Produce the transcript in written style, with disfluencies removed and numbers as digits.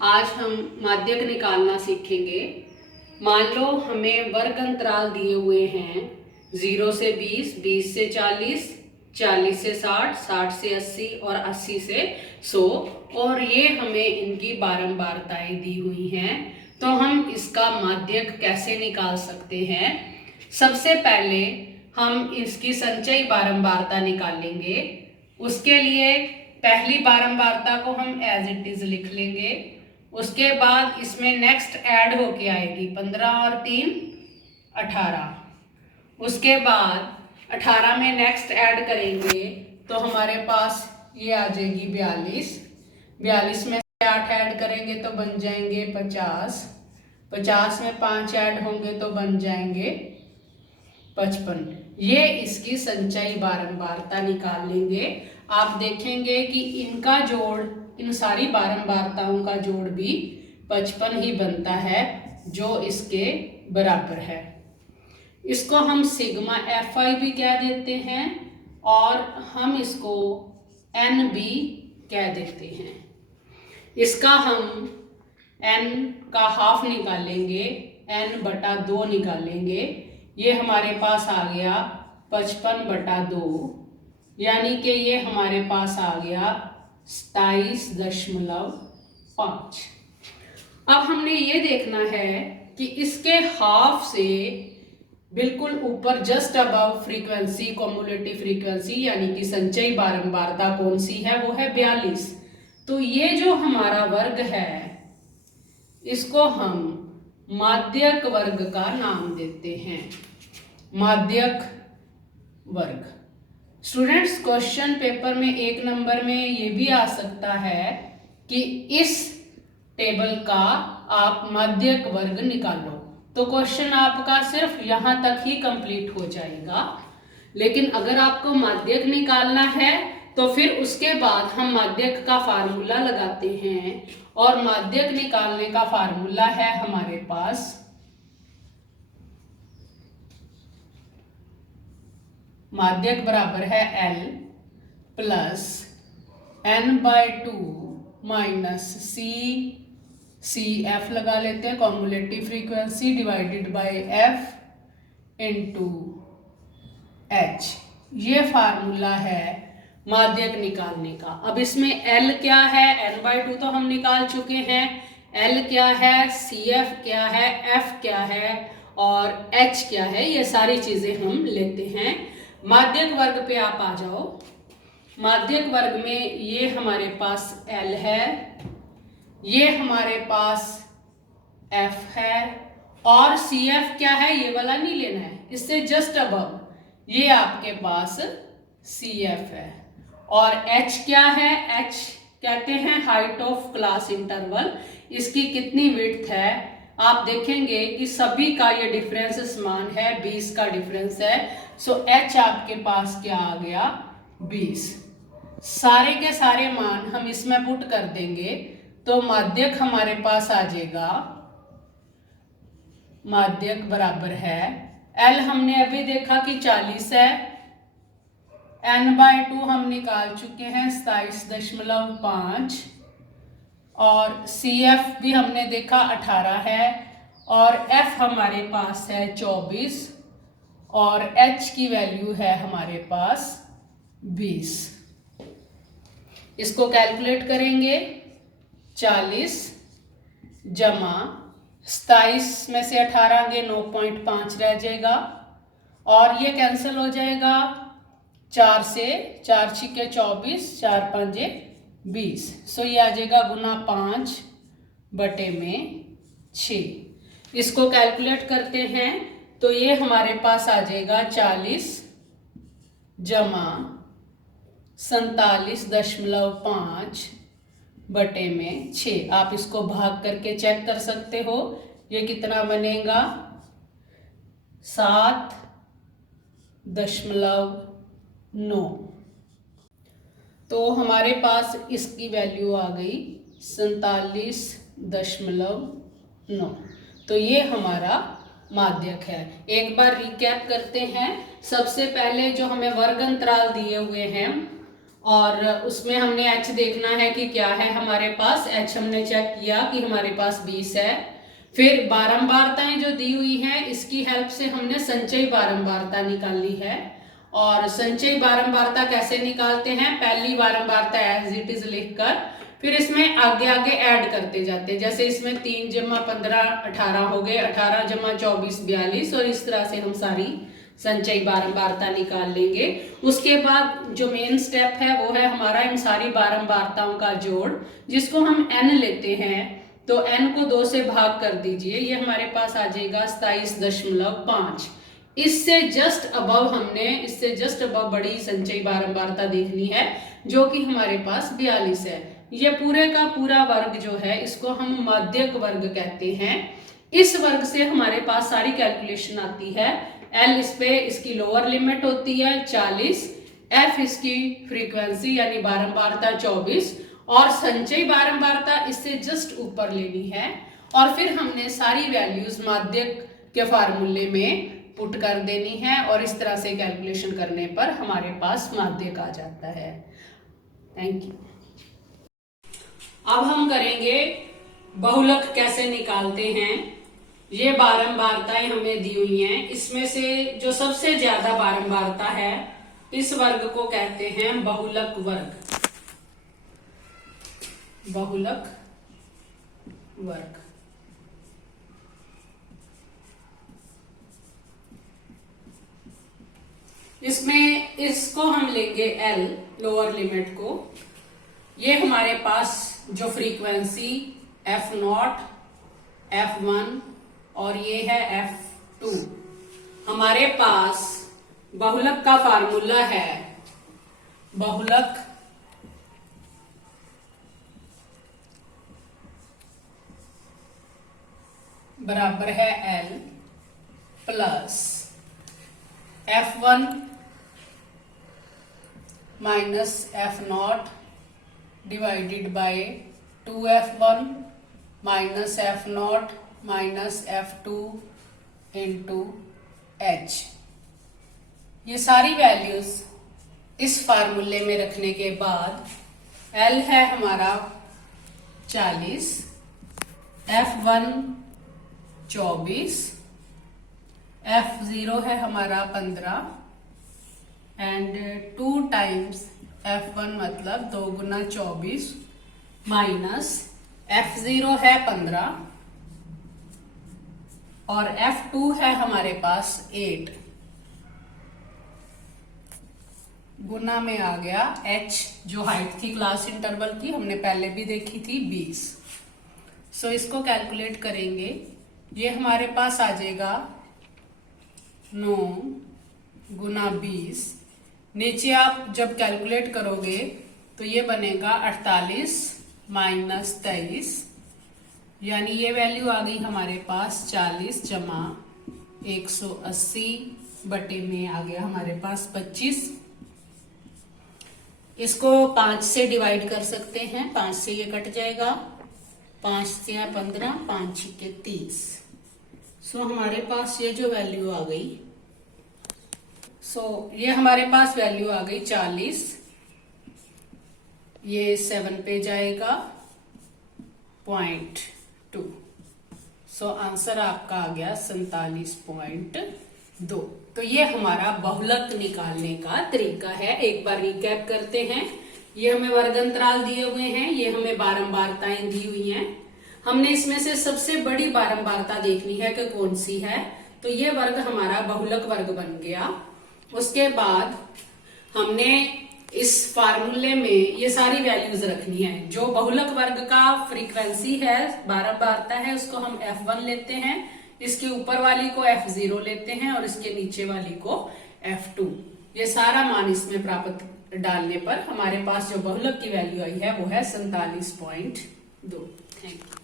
आज हम माध्यक निकालना सीखेंगे। मान लो हमें वर्ग अंतराल दिए हुए हैं 0 से 20, 20 से 40, 40 से 60, 60 से 80 और 80 से 100 और ये हमें इनकी बारंबारताएं दी हुई हैं। तो हम इसका माध्यक कैसे निकाल सकते हैं? सबसे पहले हम इसकी संचयी बारंबारता निकालेंगे। उसके लिए पहली बारंबारता को हम एज इट इज लिख लेंगे। उसके बाद इसमें नेक्स्ट ऐड होके आएगी 15 और 3 18। उसके बाद 18 में नेक्स्ट ऐड करेंगे तो हमारे पास ये आ जाएगी 42। 42 में 8 ऐड करेंगे तो बन जाएंगे 50। 50 में 5 ऐड होंगे तो बन जाएंगे 55। ये इसकी संचयी बारंबारता निकाल लेंगे। आप देखेंगे कि इनका जोड़, इन सारी बारंबारताओं का जोड़ भी 55 ही बनता है, जो इसके बराबर है। इसको हम सिग्मा FI भी कह देते हैं और हम इसको N भी कह देते हैं। इसका हम N का हाफ निकालेंगे, N/2 निकालेंगे। ये हमारे पास आ गया 55/2, यानी कि ये हमारे पास आ गया 27.5। अब हमने ये देखना है कि इसके हाफ से बिल्कुल ऊपर just above frequency, cumulative frequency यानी कि संचयी बारंबारता कौन सी है? वो है 42। तो ये जो हमारा वर्ग है इसको हम माध्यक वर्ग का नाम देते हैं, माध्यक वर्ग। स्टूडेंट्स, क्वेश्चन पेपर में 1 नंबर में ये भी आ सकता है कि इस टेबल का आप माध्यक वर्ग निकालो। तो क्वेश्चन आपका सिर्फ यहाँ तक ही कंप्लीट हो जाएगा। लेकिन अगर आपको माध्यक निकालना है तो फिर उसके बाद हम माध्यक का फार्मूला लगाते हैं और माध्यक निकालने का फार्मूला है हमारे पास माध्यक बराबर है L plus N/2 minus CF लगा लेते हैं, cumulative frequency divided by F into H। ये फार्मूला है माध्यक निकालने का। अब इसमें L क्या है? N/2 तो हम निकाल चुके हैं। L क्या है, CF क्या है, F क्या है और H क्या है, ये सारी चीजें हम लेते हैं। माध्यक वर्ग पे आप आ जाओ। माध्यक वर्ग में ये हमारे पास L है, ये हमारे पास F है और CF क्या है ये वाला नहीं लेना है, इससे जस्ट अबव ये आपके पास CF है। और H क्या है? H कहते हैं हाइट ऑफ क्लास इंटरवल। इसकी कितनी विड्थ है? आप देखेंगे कि सभी का ये डिफरेंस समान है, 20 का डिफरेंस है। सो H आपके पास क्या आ गया? 20। सारे के सारे मान हम इसमें पुट कर देंगे तो माध्यक हमारे पास आ जाएगा, माध्यक बराबर है L हमने अभी देखा कि 40 है, N/2 हम निकाल चुके हैं 27.5 और CF भी हमने देखा 18 है और F हमारे पास है 24 और H की वैल्यू है हमारे पास 20। इसको कैलकुलेट करेंगे, 40 जमा 27 में से 18 गए 9.5 रह जाएगा और ये कैंसिल हो जाएगा। 4 से 4 छिके 24, 4 5 20। सो ये आ जाएगा गुना 5/6। इसको कैलकुलेट करते हैं तो ये हमारे पास आ जाएगा 40 जमा 47.5/6। आप इसको भाग करके चेक कर सकते हो, ये कितना बनेगा? 7.9। तो हमारे पास इसकी वैल्यू आ गई 47.9। तो ये हमारा माध्यक है। एक बार रिकैप करते हैं। सबसे पहले जो हमें वर्ग अंतराल दिए हुए हैं और उसमें हमने h देखना है कि क्या है हमारे पास। h हमने चेक किया कि हमारे पास 20 है। फिर बारंबारताएं जो दी हुई हैं इसकी हेल्प से हमने संचयी बारंबारता निकालनी है। और संचयी बारंबारता कैसे निकालते हैं, पहली बारंबारता एज इट इज लिखकर फिर इसमें आगे आगे ऐड करते जाते हैं। जैसे इसमें 3 जमा 15 18 हो गए, 18 जमा 24 42, और इस तरह से हम सारी संचयी बारंबारता निकाल लेंगे। उसके बाद जो मेन स्टेप है वो है हमारा इन सारी बारंबारताओं का जोड़, जिसको हम n लेते हैं। तो n को 2 से भाग कर दीजिए, ये हमारे पास आ जाएगा 27.5। इससे जस्ट अबव बड़ी संचयी बारंबारता देखनी है जो कि हमारे पास 42 है। ये पूरे का पूरा वर्ग जो है इसको हम माध्यक वर्ग कहते हैं। इस वर्ग से हमारे पास सारी कैलकुलेशन आती है। L इस पे इसकी लोअर लिमिट होती है 40, F इसकी फ्रीक्वेंसी यानी बारंबारता 24, और संचयी बारंबारता इससे जस्ट ऊपर लेनी है। और फिर हमने सारी वैल्यूज माध्यक के फार्मूले में पुट कर देनी है, और इस तरह से कैलकुलेशन करने पर हमारे पास माध्यक आ जाता है। Thank you. अब हम करेंगे बहुलक कैसे निकालते हैं। ये बारंबारताएं हमें दी हुई हैं, इसमें से जो सबसे ज्यादा बारंबारता है इस वर्ग को कहते हैं बहुलक वर्ग। बहुलक वर्ग। इसमें इसको हम लेंगे L लोअर लिमिट को। ये हमारे पास जो फ्रीक्वेंसी F0, F1 और ये है F2। हमारे पास बहुलक का फार्मूला है, बहुलक बराबर है L plus F1 minus F0 divided by 2F1 minus F0 minus F2 into H। ये सारी वैल्यूज इस फार्मूले में रखने के बाद L है हमारा 40, F1 24, F0 है हमारा 15 एंड 2 टाइम्स F1 मतलब 2 गुना 24 माइनस F0 है 15 और F2 है हमारे पास 8 गुना में आ गया H जो हाइट थी क्लास इंटरवल की, हमने पहले भी देखी थी 20। सो इसको कैलकुलेट करेंगे, ये हमारे पास आ जाएगा 9 गुना 20। नीचे आप जब कैलकुलेट करोगे तो ये बनेगा 48 माइनस 23, यानी ये वैल्यू आ गई हमारे पास 40 जमा 180 बटे में आ गया हमारे पास 25। इसको 5 से डिवाइड कर सकते हैं, 5 से ये कट जाएगा, 5 से 15, 5 छक्के 30। सो हमारे पास ये जो वैल्यू आ गई, ये हमारे पास वैल्यू आ गई 40, ये 7 पे जाएगा 0.2। सो आंसर आपका आ गया 47.2। तो ये हमारा बहुलक निकालने का तरीका है। एक बार रिकैप करते हैं। ये हमें वर्ग अंतराल दिए हुए हैं, ये हमें बारंबारताएं दी हुई हैं। हमने इसमें से सबसे बड़ी बारंबारता देखनी है कि कौन सी है, तो ये वर्ग हमारा बहुलक वर्ग बन गया। उसके बाद हमने इस फार्मूले में ये सारी वैल्यूज रखनी है। जो बहुलक वर्ग का फ्रीक्वेंसी है, बारंबारता है, उसको हम F1 लेते हैं, इसके ऊपर वाली को F0 लेते हैं और इसके नीचे वाली को F2। ये सारा मान इसमें प्राप्त डालने पर हमारे पास जो बहुलक की वैल्यू आई है वो है 47.2। Thank you.